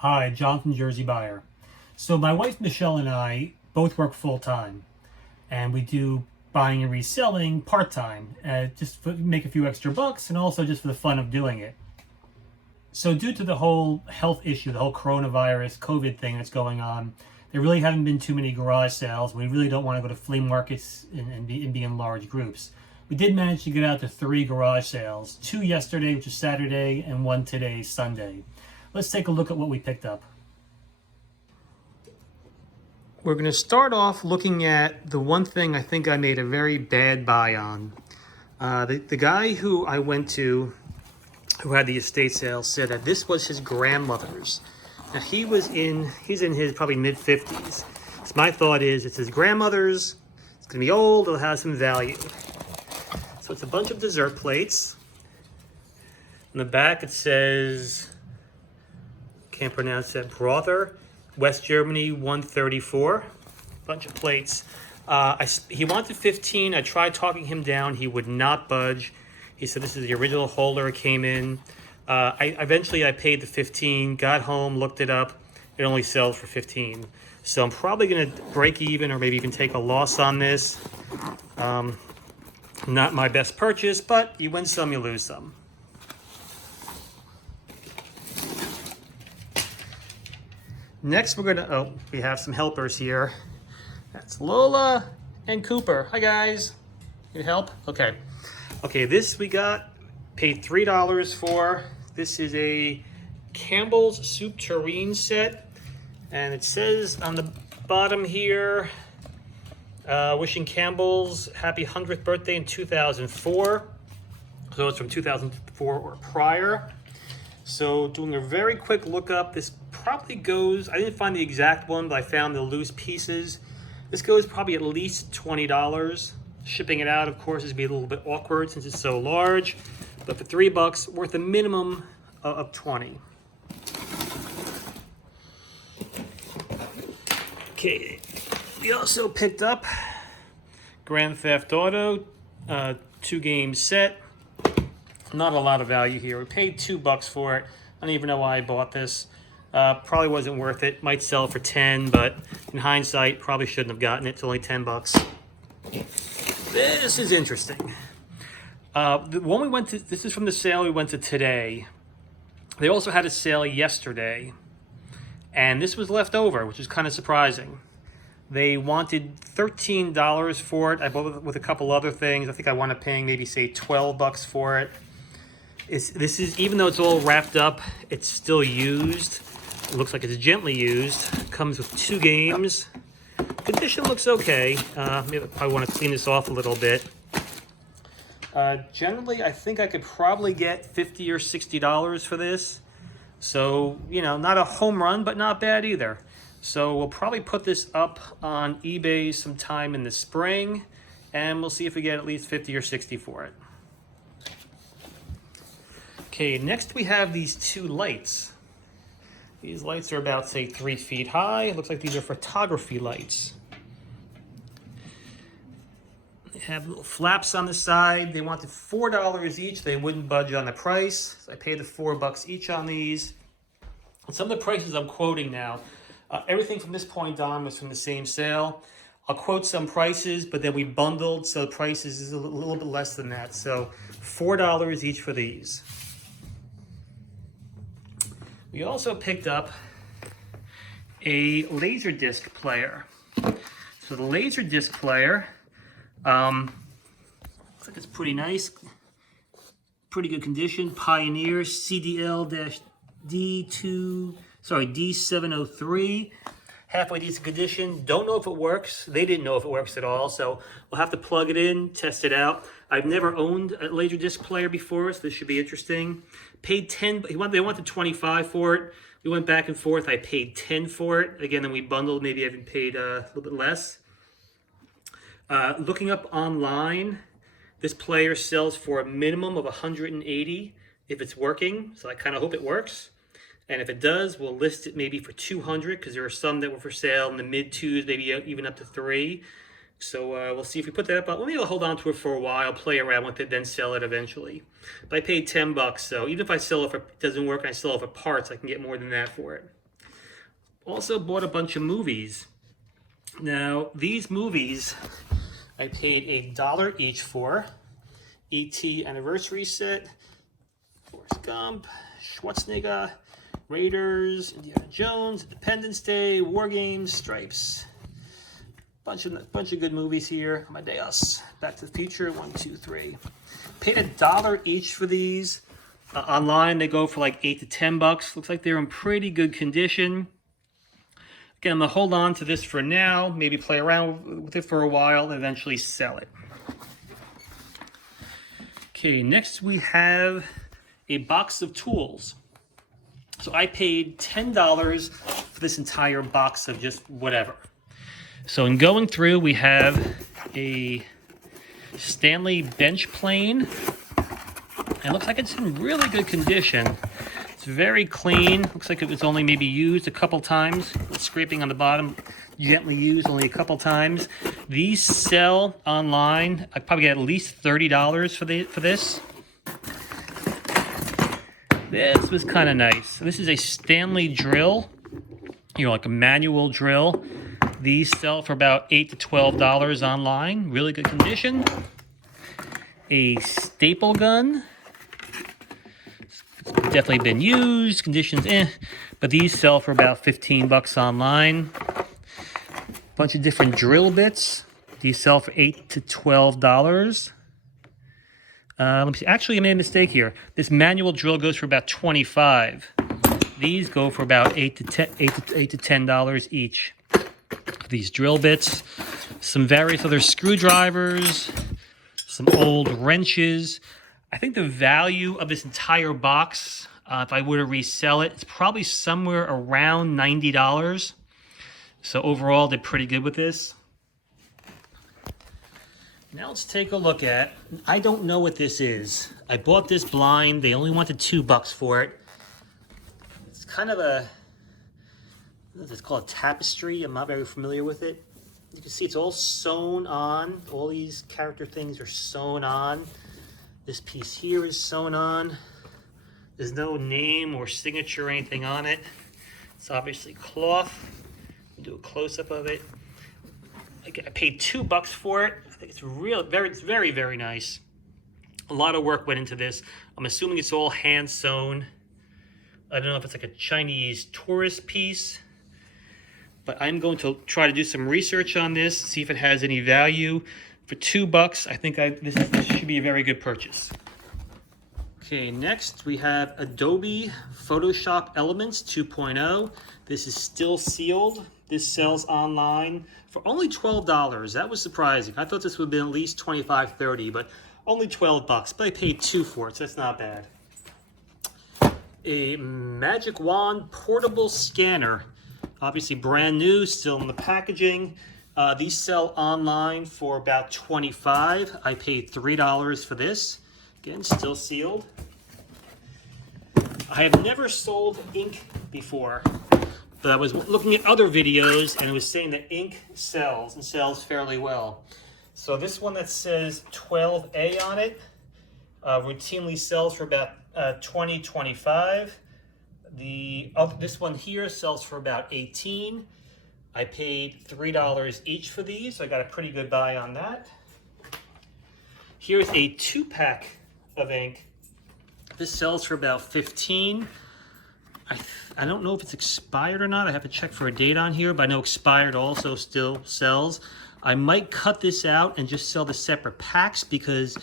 Hi, Jonathan Jersey Buyer. So my wife Michelle and I both work full time, and we do buying and reselling part time, just to make a few extra bucks, and also just for the fun of doing it. So due to the whole health issue, the whole coronavirus COVID thing that's going on, there really haven't been too many garage sales. We really don't want to go to flea markets and be in large groups. We did manage to get out to 3 garage sales, 2 yesterday, which is Saturday, and 1 today, Sunday. Let's take a look at what we picked up. We're going to start off looking at the one thing I think I made a very bad buy on. The guy who I went to, who had the estate sale, said that this was his grandmother's. Now he's in his probably mid-50s. So my thought is it's his grandmother's, it's going to be old, it'll have some value. So it's a bunch of dessert plates. On the back it says, can't pronounce that, Brother, West Germany 134. Bunch of plates. He wanted 15. I tried talking him down. He would not budge. He said this is the original holder it came in. Eventually I paid the 15, got home, looked it up. It only sells for 15. So I'm probably going to break even or maybe even take a loss on this. Not my best purchase, but you win some, you lose some. Next, we have some helpers here. That's Lola and Cooper. Hi, guys. Need help? Okay. Okay, this we paid $3 for. This is a Campbell's Soup Tureen set. And it says on the bottom here, wishing Campbell's happy 100th birthday in 2004. So it's from 2004 or prior. So doing a very quick lookup, this probably goes, I didn't find the exact one, but I found the loose pieces. This goes probably at least $20. Shipping it out, of course, is be a little bit awkward since it's so large, but for $3, worth a minimum of 20. Okay, we also picked up Grand Theft Auto 2-game set. Not a lot of value here. We paid $2 for it. I don't even know why I bought this. Probably wasn't worth it. Might sell for 10, but in hindsight, probably shouldn't have gotten it. It's only $10. This is interesting. The one we went to, this is from the sale we went to today. They also had a sale yesterday, and this was left over, which is kind of surprising. They wanted $13 for it. I bought it with a couple other things. I think I wound up paying maybe say $12 for it. This is, even though it's all wrapped up, it's still used. It looks like it's gently used. It comes with 2 games. Condition looks okay. Maybe I want to clean this off a little bit. Generally, I think I could probably get $50 or $60 for this. So, you know, not a home run, but not bad either. So we'll probably put this up on eBay sometime in the spring, and we'll see if we get at least 50 or 60 for it. Okay, next we have these 2 lights. These lights are about, say, 3 feet high. It looks like these are photography lights. They have little flaps on the side. They wanted $4 each. They wouldn't budge on the price. So I paid the $4 each on these. And some of the prices I'm quoting now, everything from this point on was from the same sale. I'll quote some prices, but then we bundled, so the prices is a little bit less than that. So $4 each for these. We also picked up a Laserdisc Player. So the Laserdisc Player, looks like it's pretty nice, pretty good condition. Pioneer D703, halfway decent condition. Don't know if it works. They didn't know if it works at all, so we'll have to plug it in, test it out. I've never owned a Laserdisc Player before, so this should be interesting. Paid 10, they wanted 25 for it. We went back and forth. I paid 10 for it. Again, then we bundled, maybe I even paid a little bit less. Looking up online, this player sells for a minimum of 180 if it's working, so I kind of hope it works. And if it does, we'll list it maybe for 200 because there are some that were for sale in the mid-2s, maybe even up to 3. So we'll see if we put that up. Maybe I'll hold on to it for a while, play around with it, then sell it eventually. But I paid $10, so even if I sell it, if it doesn't work and I sell it for parts, I can get more than that for it. Also bought a bunch of movies. Now, these movies I paid $1 each for. E.T. Anniversary Set, Forrest Gump, Schwarzenegger, Raiders, Indiana Jones, Independence Day, War Games, Stripes. Bunch of good movies here. Amadeus, Back to the Future, 1, 2, 3. Paid $1 each for these. Online, they go for like $8 to $10. Looks like they're in pretty good condition. Again, I'm going to hold on to this for now, maybe play around with it for a while, and eventually sell it. Okay, next we have a box of tools. So I paid $10 for this entire box of just whatever. So in going through, we have a Stanley bench plane. It looks like it's in really good condition. It's very clean. Looks like it was only maybe used a couple times. Scraping on the bottom, gently used only a couple times. These sell online. I probably get at least $30 for this. This was kind of nice. This is a Stanley Drill. Like a manual drill. These sell for about $8 to $12 online. Really good condition. A staple gun. Definitely been used. Conditions, but these sell for about $15 online. Bunch of different drill bits. These sell for $8 to $12. Let me see. Actually, I made a mistake here. This manual drill goes for about $25. These go for about $8 to $10 each. These drill bits, some various other screwdrivers, some old wrenches. I think the value of this entire box, if I were to resell it, it's probably somewhere around $90. So overall, they're pretty good with this. Now let's take a look at, I don't know what this is. I bought this blind. They only wanted $2 for it. It's kind of a, it's called a tapestry. I'm not very familiar with it. You can see it's all sewn on. All these character things are sewn on. This piece here is sewn on. There's no name or signature or anything on it. It's obviously cloth. I'll do a close-up of it. I paid $2 for it. I think it's very, very nice. A lot of work went into this. I'm assuming it's all hand sewn. I don't know if it's like a Chinese tourist piece, but I'm going to try to do some research on this, see if it has any value. For $2, I think this should be a very good purchase. Okay, next we have Adobe Photoshop Elements 2.0. This is still sealed. This sells online for only $12. That was surprising. I thought this would have been at least $25, $30, but only $12. But I paid $2 for it, so that's not bad. A Magic Wand portable scanner. Obviously brand new, still in the packaging. These sell online for about $25. I paid $3 for this. Again, still sealed. I have never sold ink before, but I was looking at other videos and it was saying that ink sells and sells fairly well. So this one that says 12A on it routinely sells for about $20, $25. This one here sells for about $18. I paid $3 each for these, so I got a pretty good buy on that. Here's a 2-pack of ink. This sells for about $15. I don't know if it's expired or not. I have to check for a date on here, but I know expired also still sells. I might cut this out and just sell the separate packs because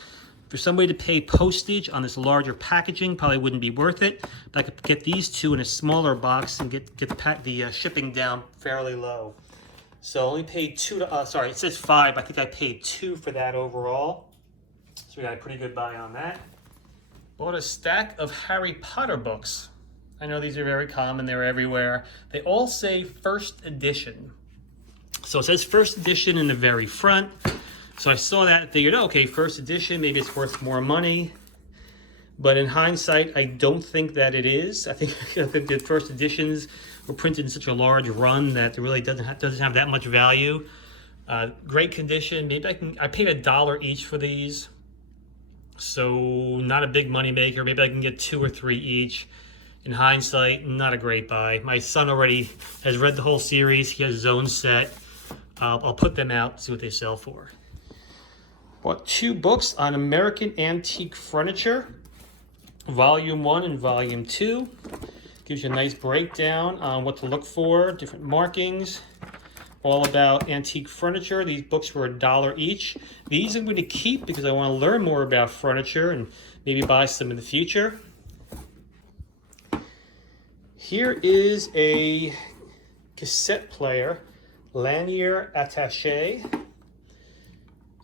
for somebody to pay postage on this larger packaging probably wouldn't be worth it. But I could get these two in a smaller box and get the shipping down fairly low. So I only paid $2. Sorry, it says $5. I think I paid $2 for that overall. So we got a pretty good buy on that. Bought a stack of Harry Potter books. I know these are very common. They're everywhere. They all say first edition. So it says first edition in the very front. So I saw that and figured, okay, first edition, maybe it's worth more money. But in hindsight, I don't think that it is. I think the first editions were printed in such a large run that it really doesn't have that much value. Great condition. Maybe I paid $1 each for these. So not a big money maker. Maybe I can get 2 or 3 each. in hindsight, not a great buy. My son already has read the whole series. He has his own set. I'll put them out, see what they sell for. Bought 2 books on American antique furniture, Volume 1 and Volume 2. Gives you a nice breakdown on what to look for, different markings, all about antique furniture. These books were $1 each. These I'm going to keep because I want to learn more about furniture and maybe buy some in the future. Here is a cassette player, Lanier Attaché.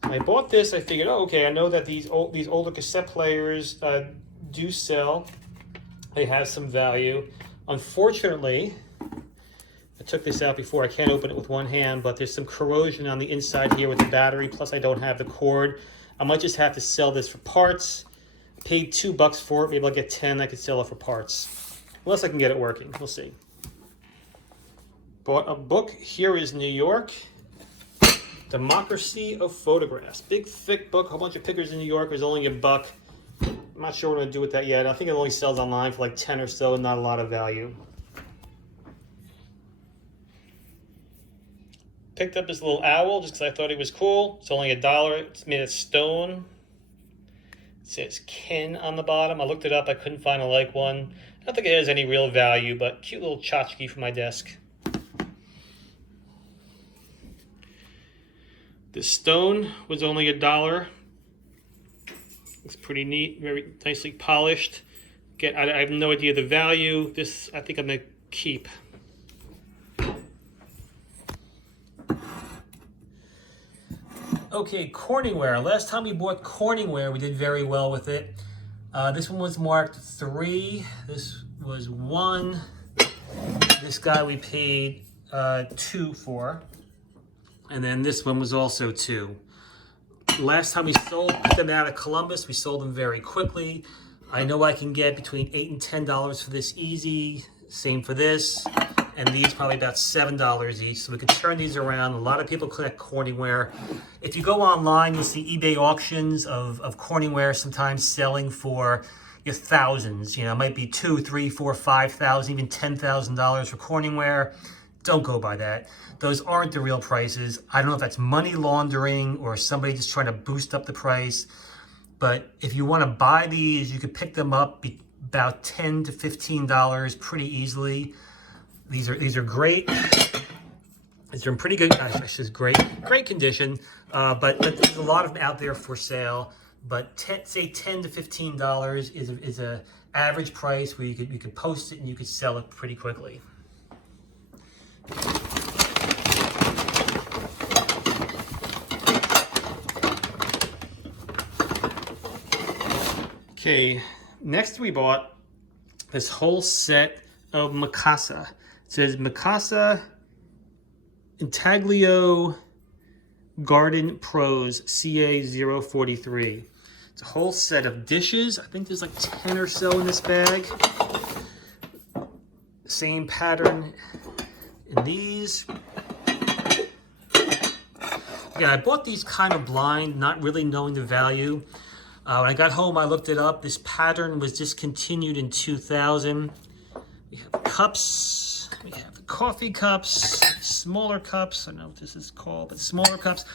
I bought this, I figured, oh, okay, I know that these older cassette players do sell. They have some value. Unfortunately, I took this out before. I can't open it with one hand, but there's some corrosion on the inside here with the battery, plus I don't have the cord. I might just have to sell this for parts. Paid $2 for it. Maybe I'll get 10. I could sell it for parts. Unless I can get it working. We'll see. Bought a book. Here is New York. Democracy of Photographs. Big, thick book. A whole bunch of pictures in New York. It was only $1. I'm not sure what I'm going to do with that yet. I think it only sells online for like 10 or so. Not a lot of value. Picked up this little owl just because I thought it was cool. It's only $1. It's made of stone. It says Ken on the bottom. I looked it up. I couldn't find a like one. I don't think it has any real value, but cute little tchotchke for my desk. The stone was only $1. Looks pretty neat, very nicely polished. I have no idea the value. This I think I'm gonna keep. Okay, Corningware. Last time we bought Corningware, we did very well with it. This one was marked 3. This was 1. This guy we paid 2 for. And then this one was also 2. Last time we put them out of Columbus, we sold them very quickly. I know I can get between $8 and $10 for this easy. Same for this. And these probably about $7 each. So we could turn these around. A lot of people collect Corningware. If you go online, you'll see eBay auctions of Corningware sometimes selling for thousands. You know, it might be $2,000, $3,000, $4,000, $5,000, even $10,000 for Corningware. Don't go by that. Those aren't the real prices. I don't know if that's money laundering or somebody just trying to boost up the price. But if you want to buy these, you could pick them up about $10 to $15 pretty easily. These are great. These are in pretty good, this is great condition. But there's a lot of them out there for sale. But say $10 to $15 is a average price where you could post it and you could sell it pretty quickly. Okay, next we bought this whole set of Mikasa. It says Mikasa Intaglio Garden Pros CA043. It's a whole set of dishes. I think there's like 10 or so in this bag. Same pattern in these. Yeah, I bought these kind of blind, not really knowing the value. When I got home, I looked it up. This pattern was discontinued in 2000. We have cups. We have the coffee cups, smaller cups. I don't know what this is called, but smaller cups.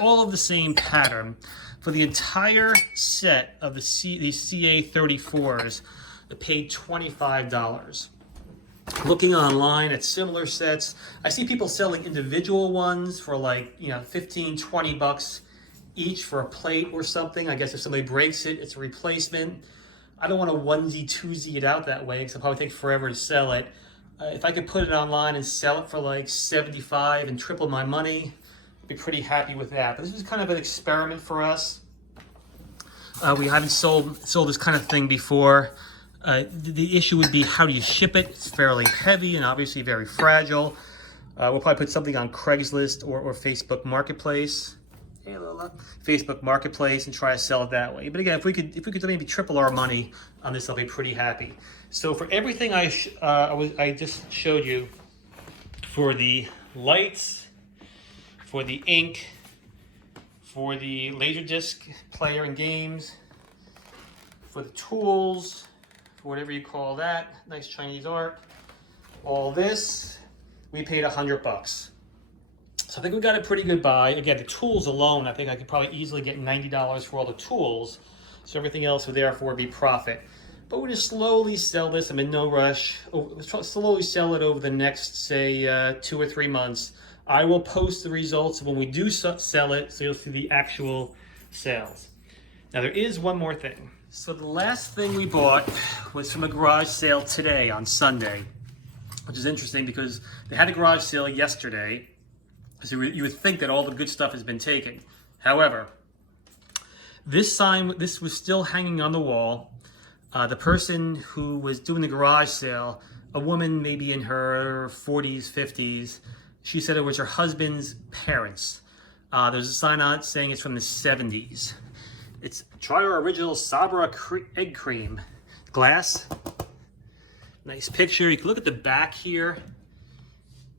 All of the same pattern. For the entire set of these CA34s, I paid $25. Looking online at similar sets, I see people selling individual ones for like, $15, $20 each for a plate or something. I guess if somebody breaks it, it's a replacement. I don't want to onesie twosie it out that way because it'll probably take forever to sell it. If I could put it online and sell it for like $75 and triple my money, I'd be pretty happy with that. But this is kind of an experiment for us. We haven't sold this kind of thing before. The issue would be, how do you ship it? It's fairly heavy and obviously very fragile. We'll probably put something on Craigslist or Facebook Marketplace. Facebook Marketplace and try to sell it that way. But again, if we could maybe triple our money on this, I'll be pretty happy. So for everything I just showed you, for the lights, for the ink, for the Laserdisc Player and games, for the tools, whatever you call that. Nice Chinese art. All this, we paid $100. So I think we got a pretty good buy. Again, the tools alone, I think I could probably easily get $90 for all the tools. So everything else would therefore be profit. But we're going to slowly sell this. I'm in no rush. We'll slowly sell it over the next, say, 2 or 3 months. I will post the results when we do sell it, so you'll see the actual sales. Now, there is one more thing. So the last thing we bought was from a garage sale today on Sunday, which is interesting because they had a garage sale yesterday. So you would think that all the good stuff has been taken. However, this sign, this was still hanging on the wall. The person who was doing the garage sale, a woman maybe in her 40s, 50s, she said it was her husband's parents. There's a sign on it saying it's from the 70s. It's try our original Sabre Egg Cream glass. Nice picture. You can look at the back here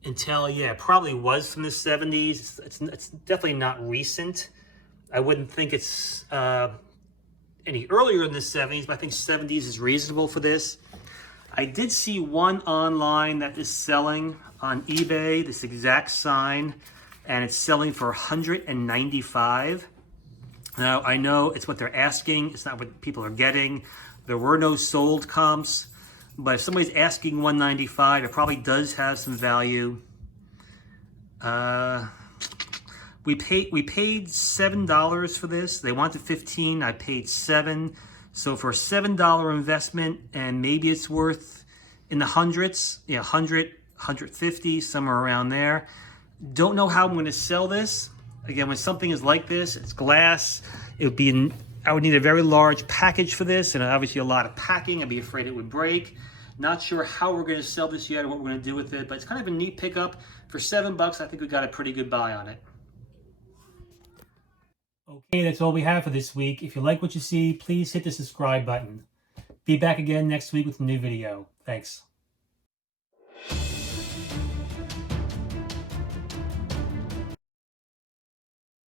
and tell, yeah, it probably was from the 70s. It's definitely not recent. I wouldn't think it's any earlier in the 70s, but I think 70s is reasonable for this. I did see one online that is selling on eBay, this exact sign, and it's selling for $195. Now, I know it's what they're asking. It's not what people are getting. There were no sold comps. But if somebody's asking $195, it probably does have some value. We paid $7 for this. They wanted $15. I paid $7. So for a $7 investment, and maybe it's worth in the hundreds, 100, 150, somewhere around there. Don't know how I'm going to sell this. Again, when something is like this, it's glass. It would be I would need a very large package for this, and obviously a lot of packing. I'd be afraid it would break. Not sure how we're going to sell this yet or what we're going to do with it, but it's kind of a neat pickup. For $7, I think we got a pretty good buy on it. Okay, that's all we have for this week. If you like what you see, please hit the subscribe button. Be back again next week with a new video. Thanks.